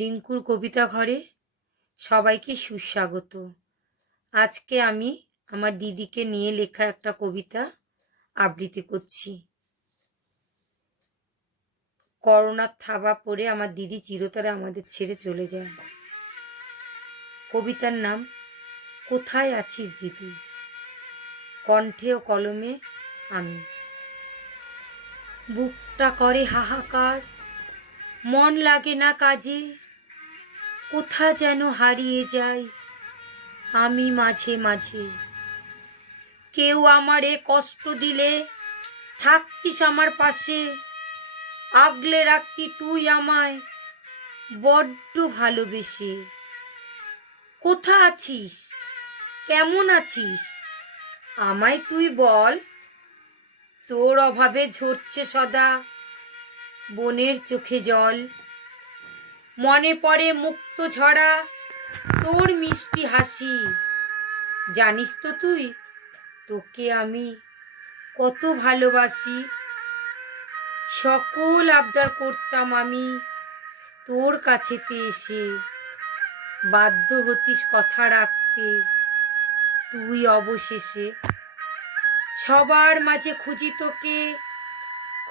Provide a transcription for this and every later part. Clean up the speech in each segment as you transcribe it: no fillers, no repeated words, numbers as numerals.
রিঙ্কুর কবিতা ঘরে সবাইকে সুস্বাগত। আজকে আমি আমার দিদিকে নিয়ে লেখা একটা কবিতা আবৃত্তি করছি। করোনার থাবা পড়ে আমার দিদি চিরতরে আমাদের ছেড়ে চলে যায়। কবিতার নাম কোথায় আছিস দিদি। কণ্ঠে ও কলমে আমি। বুকটা করে হাহাকার, মন লাগে না কাজে, কোথা যেন হারিয়ে যাই আমি মাঝে মাঝে। কেউ আমারে কষ্ট দিলে থাকতিস আমার পাশে, আগলে রাখতি তুই আমায় বড্ড ভালোবেসে। কোথা আছিস, কেমন আছিস, আমায় তুই বল। তোর অভাবে ঝরছে সদা বনের চোখে জল। মনে পড়ে মুক্ত ঝরা তোর মিষ্টি হাসি। জানিস তো তুই তোকে আমি কত ভালোবাসি। সকল আবদার করতাম আমি তোর কাছেতে এসে, বাধ্য হতিস কথা রাখতে তুই অবশেষে। সবার মাঝে খুঁজি তোকে,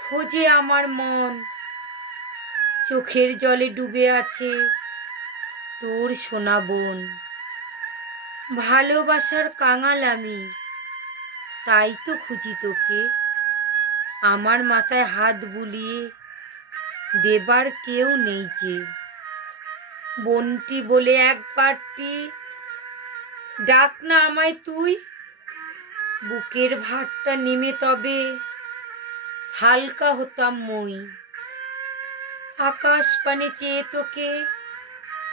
খোঁজে আমার মন, চোখের জলে ডুবে আছে তোর সোনা বোন। ভালোবাসার কাঙাল আমি, তাই তো খুঁজি তোকে, আমার মাথায় হাত বুলিয়ে দেবার কেউ নেই যে। বোনটি বলে একবারটি ডাক না আমায় তুই, বুকের ভারটা নেমে তবে হালকা হতাম মই। আকাশ পানে চেয়ে তোকে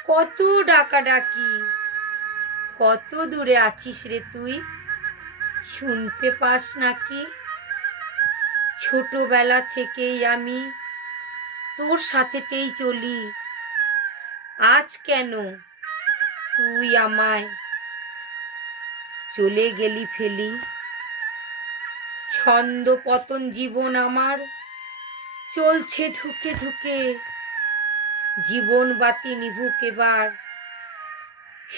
কত ডাকাডাকি, কত দূরে আছিস রে তুই, শুনতে পাস নাকি। ছোটবেলা থেকেই আমি তোর সাথেতেই চলি, আজ কেন তুই আমায় চলে গেলি ফেলি। ছন্দ পতন জীবন আমার চলছে ধুকে ধুকে, জীবন বাতি নিভুক এবার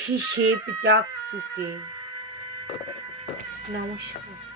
হিসেব যাক চুকে। নমস্কার।